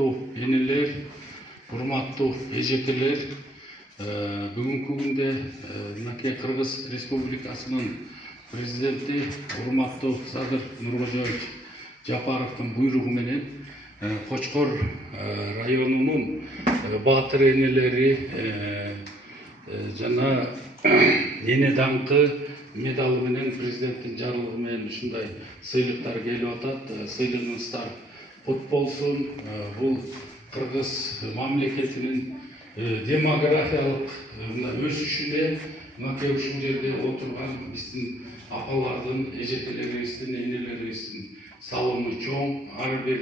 урматтуу энелер, урматтуу эжекелер, бүгүнкү күндө мынакей Кыргыз Республикасынын президенти урматтуу Садыр Нуркожоевич Жапаровдун буйругу менен Кочкор районунун баатыр энелери жана эне даңкы медалы менен президенттин жарлыгы менен ушундай сыйлыктар келип атат. Сыйлыгыңыздар кут болсун. Бул Кыргыз мамлекетинин демографиялык өсүшүнө мынакей ушул жерде отурган биздин апалардын, эжекелерибиздин, энелерибиздин салымы чоң. Ар бир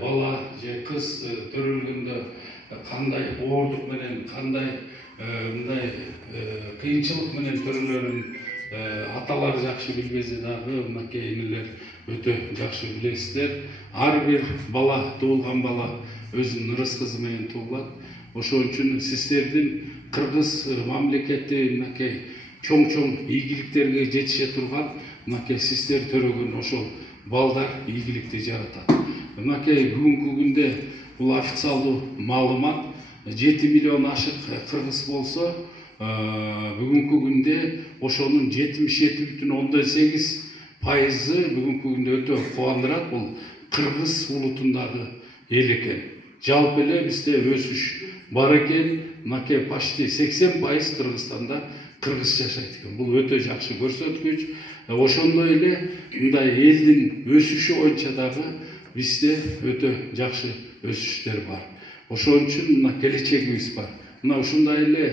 бала же кыз төрөлгөндө кандай оордук менен, кандай мындай кыйынчылык менен төрөлөрүн аталар жакшы билбесе дагы мынакей энелер өтө жакшы билесиздер. Ар бир бала, туулган бала өзүнүн ырыскызы менен туулат. Ошон үчүн сиздердин Кыргыз мамлекети мынакей чоң ийгиликтерге жетише турган мынакей сиздер төрөгөн ошол балдар ийгиликти жаратат. Мынакей бүгүнкү күндө бул официалдуу маалымат 7 миллион ашык кыргыз болсо, бүгүнкү күндө ошонун 77,8% бүгүнкү күндө өтө кубандырат. Бул кыргыз улутундагы эл экен. Жалпы эле бизде өсүш бар экен. Мынакей почти 80% Кыргызстанда кыргыз жашайт экен. Бул өтө жакшы көрсөткүч. Ошондой эле мындай элдин өсүшү боюнча дагы бизде өтө жакшы өсүштөр бар. Ошон үчүн мына келечегибиз бар. Мына ушундай эле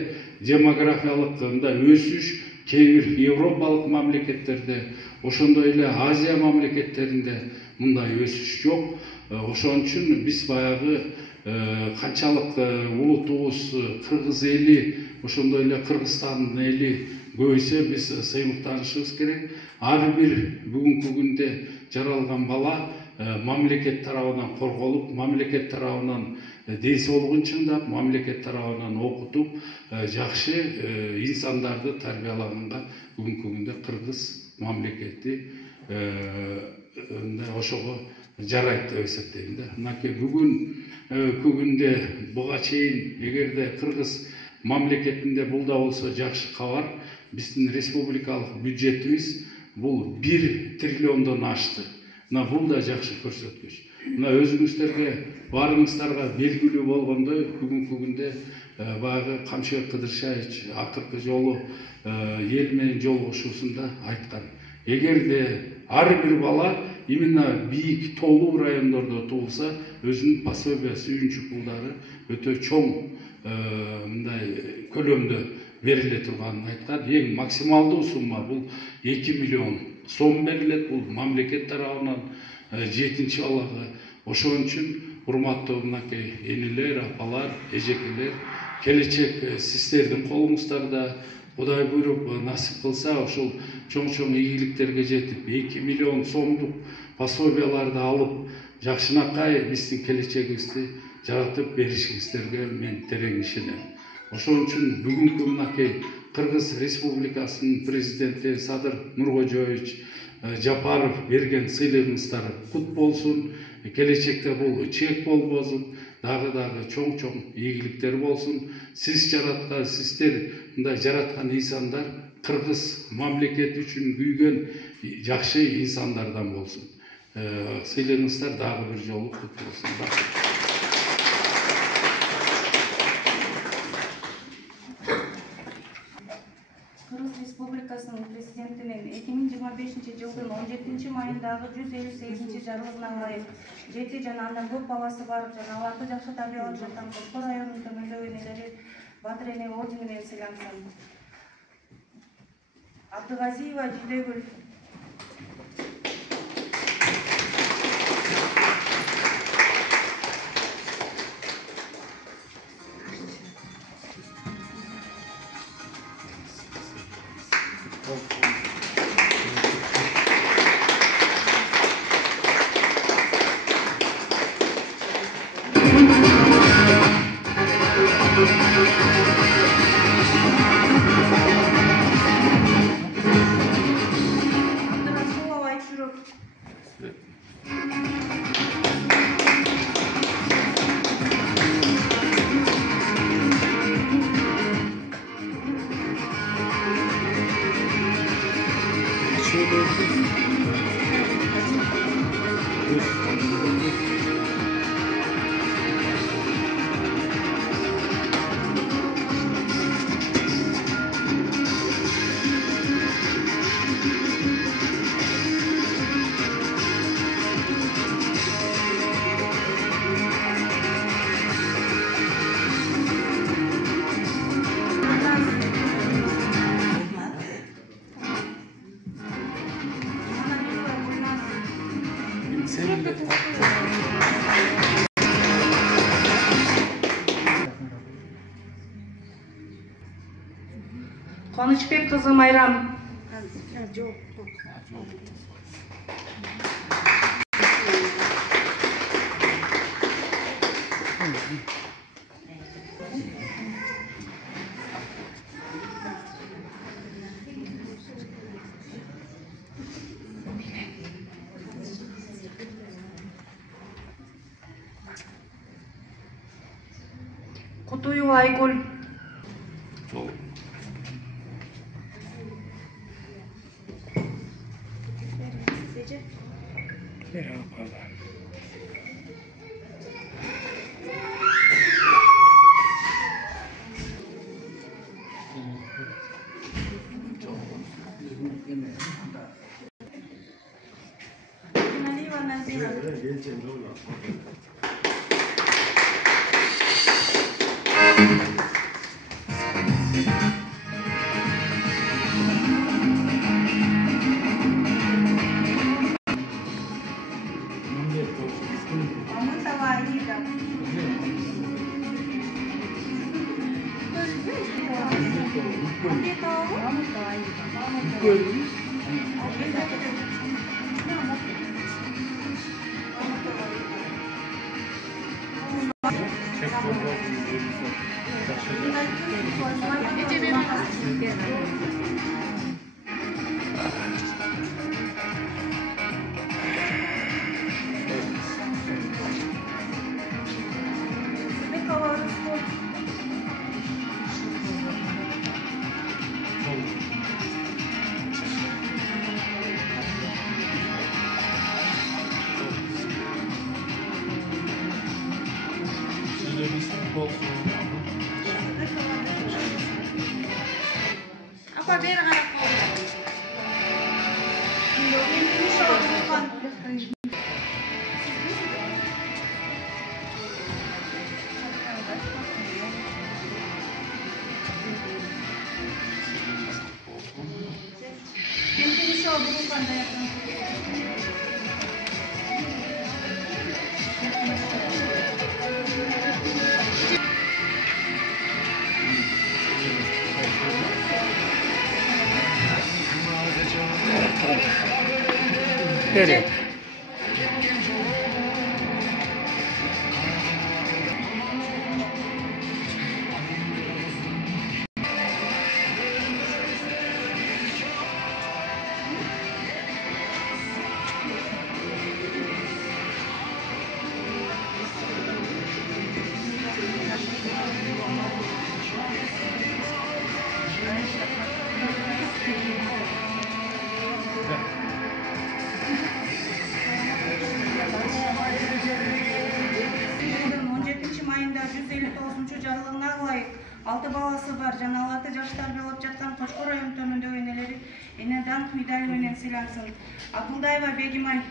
демографиялык мындай өсүш кээ бир европалык мамлекеттерде, ошондой эле Азия мамлекеттеринде мындай өсүш жок. Ошон үчүн биз баягы канчалык улутубуз кыргыз эли, ошондой эле Кыргызстандын эли көбөйсө биз сыймыктанышыбыз керек. Ар бир бүгүнкү күндө жаралган бала мамлекет тарабынан корголуп, мамлекет тарабынан ден соолугун чыңдап, мамлекет тарабынан окутуп, жакшы инсандарды тарбиялаганга бүгүнкү күндө Кыргыз мамлекети ошого жарайт деп эсептейм да. Мынакей бүгүнкү күндө буга чейин эгерде Кыргыз мамлекетинде бул да болсо жакшы кабар, биздин республикалык бюджетибиз бул 1 триллиондон ашты. Мына бул да жакшы көрсөткүч. Мына өзүңүздөргө баарыңыздарга белгилүү болгондой, бүгүнкү күндө баягы Камшыбек Кыдыршаевич акыркы жолу эл менен жолугушуусунда айткан. Эгерде ар бир бала именно бийик тоолуу райондордо туулса, өзүнүн пособиясы, үйүнчүк пулдары өтө чоң мындай көлөмдө бериле турганын айткан. Эң максималдуу сумма бул 2 миллион сом берилет. Бул мамлекет тарабынан 7-чи балага. Ошон үчүн урматтуу мынакей энелер, апалар, эжекелер, келечек сиздердин колуңуздарда. Кудай буйруп насип кылса, ошол чоң ийгиликтерге жетип, 2 миллион сомдук пособияларды алып, жакшынакай биздин келечегибизди жаратып беришиңиздерге мен терең ишенем. Ошон үчүн бүгүнкү мынакей Кыргыз Республикасынын президенти Садыр Нуркожоевич Жапаров берген сыйлыгыңыздар кут болсун. Келечекте бул чек болбосун, дагы чоң ийгиликтер болсун. Сиз жараткан, сиздер мындай жараткан инсандар Кыргыз мамлекети үчүн күйгөн жакшы инсандардан болсун. Сыйлыгыңыздар дагы бир жолу кут болсун. Кыргыз Республикасынын президентинин 2025 жылдын 17 майындагы 158 жарлыгына ылайык 7 жана андан көп баласы бар жана аларды жакшы тарбиялап жаткан Кочкор районунун төмөндөгү энелери баатыр эне ордени менен сыйлансын. Абдыгазиева Жидегүл, Кубанычбек кызы Майрам. Кутуева Айгүл. Налива Назира. Амутова Аида. Apa biar anak kau? Ini soal Nereye? майында 159 жарлыгына ылайык 6 баласы бар жана 6 жаш тарбиялап жаткан Кочкор районунун төмөндөгү энелери эне даңк медали менен сыйлансын. Абылдаева Бегимай.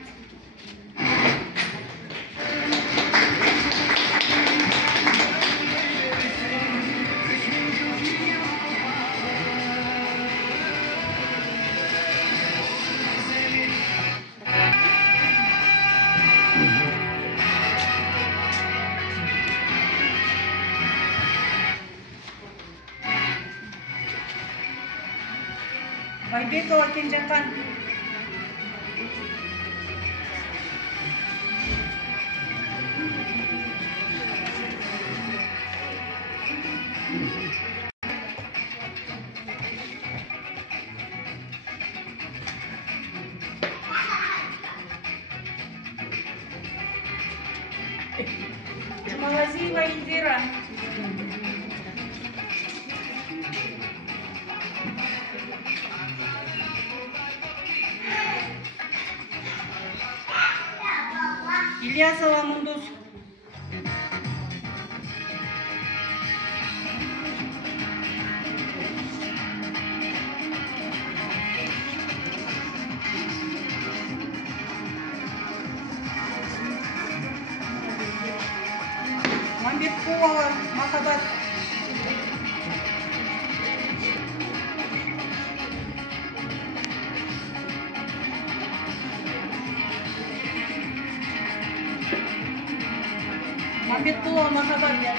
Байбекова Кенжакан. Джумалазиева Индира. Ильясова Мундус. Мамбеткулова Махаббат. Мамбеткулова Махаббат.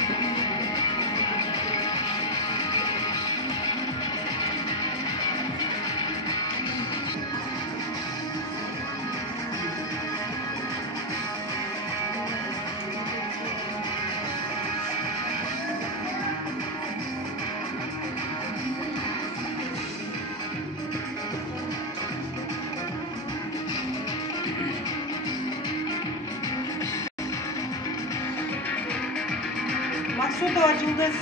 Максудова Жылдыз.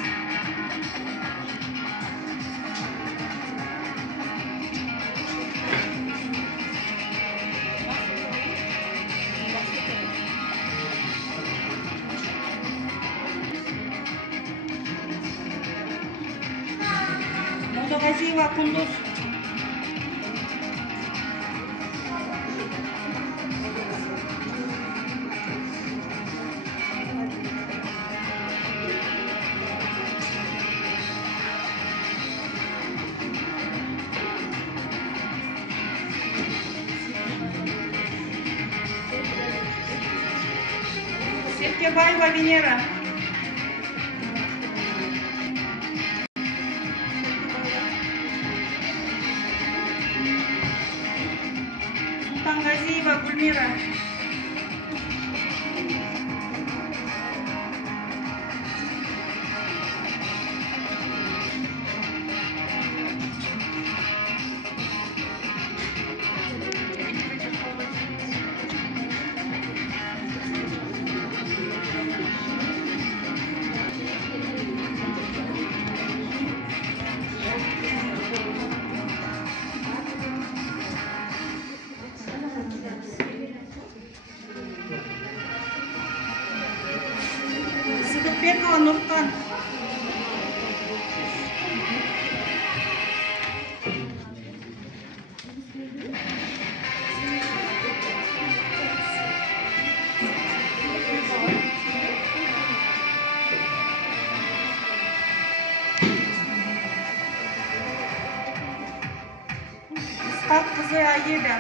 Молдағазиева Кундуз. Серкебаева Венера. Султангазиева Гульмира. Сыдыкбекова Нуркан. Исхак кызы Аида.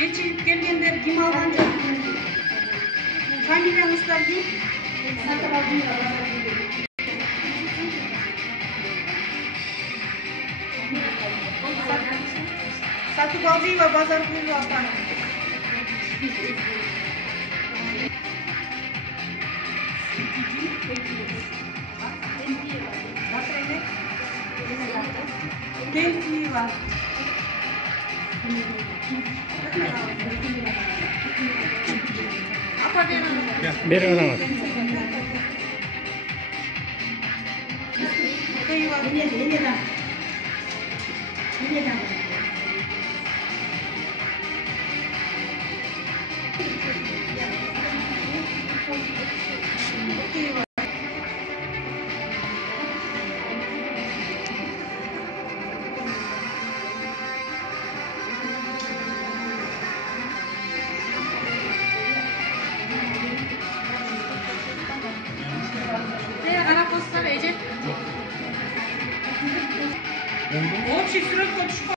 Geçip gelgenler kim algan жоқ? Familiyаңыздар ким? Сатыбалдиева Базаргүл апа. Тентиева. Apa Бер анаңыз. Общий срок